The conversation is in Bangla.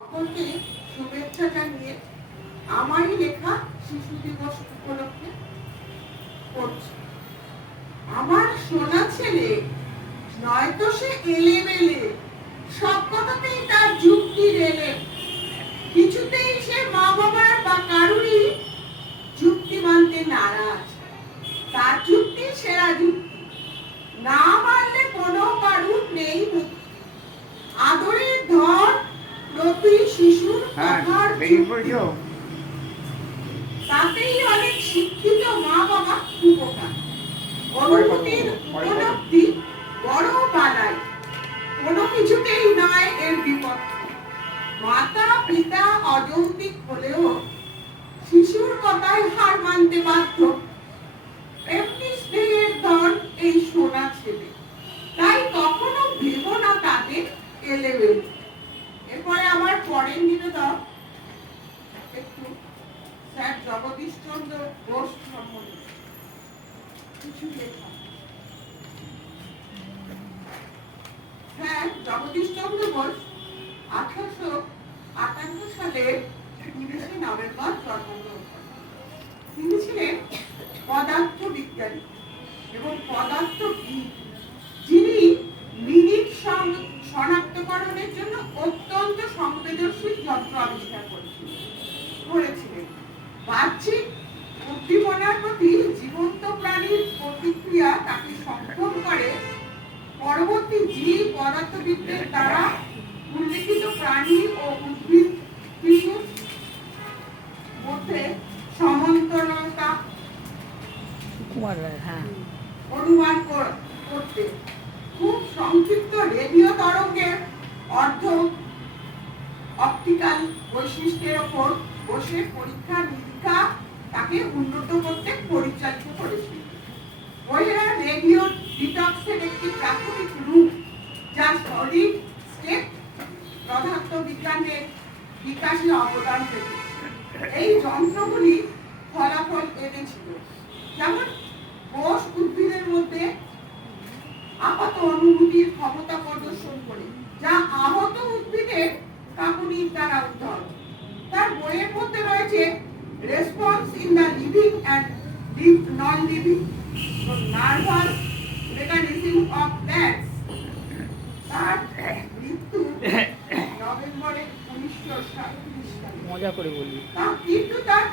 সকলকে শুভেচ্ছা জানিয়ে আমারই লেখা শিশু দিবস উপলক্ষে পড়ছি। আমার সোনা ছেলে নয়তো সে এলেবেলে, সব কথাতেই তার যুক্তি রেলে, কিছুতেই সে মা বাবার বা কারুরই যুক্তি মানতে নারাজ। তার যুক্তি সেরা যুক্তি, না মানলে কোনো কারুর নেই মুক্তি। আদরের ধর প্রতি শিশুর কথার যুক্তি, তাতেই অনেক শিক্ষিত মা বাবা উপকার। অনুভূতির উপলব্ধি বড় বালাই, কোনো কিছুতেই নয় এর বিপক্ষে। মাতা পিতা অযৌক্তিক হলেও শিশুর কথায় হার মানতে বাধ্য। এমনি স্নেহের ধন এই সোনা ছেলে, তাই কখনো ভেবো না তাদের এলেবেলে। এরপরে আমার পরের নিবেদন একটু স্যার জগদীশ চন্দ্র বোস সম্বন্ধে কিছু লেখা। হ্যাঁ, জগদীশ চন্দ্র বোস 1858 সালের 19 নভেম্বর জন্মগ্রহণ করেন। তিনি ছিলেন পদার্থ বিজ্ঞানী এবং পদার্থবিদ, যিনি মিনিট শনাক্তকরণের জন্য অত্যন্ত সংবেদনশীল যন্ত্র আবিষ্কার করেছিলেন। বাহ্যিক উদ্দীপনার প্রতি জীবন্ত প্রাণীর প্রতিক্রিয়া তাকে সক্ষম করে পরবর্তী জীব পদার্থবিদদের দ্বারা উল্লেখিত প্রাণী ও উদ্ভিদ মধ্যে সমান্তরালতা অনুমান করতে খুব সংক্ষিপ্ত রেডিও তরঙ্গের অর্ধ অপটিক্যাল বৈশিষ্ট্যের উপর বসে পরীক্ষা নিরীক্ষা তাকে উন্নত করতে পরিচালিত করেছিল। ওয়েরার রেডিও ডিটক্সের একটি প্রাথমিক রূপ, যা সলিড স্টেট পদার্থবিজ্ঞানের বিকাশে অবদান রেখেছে। এই যন্ত্রগুলি ফলাফল এনেছিল, যেমন কোষ উদ্ভিদের মধ্যে আপাত অনুভূতির ক্ষমতা প্রদর্শন করে, যা আহত উদ্ভিদের কাঁপুনির দ্বারা উদ্ধার। তার বইয়ের মধ্যে রয়েছে response in the living and non living nervous mechanism of plants. তার মৃত্যু নভেম্বরে 1937 সালে। মজা করে বলি। কিন্তু তার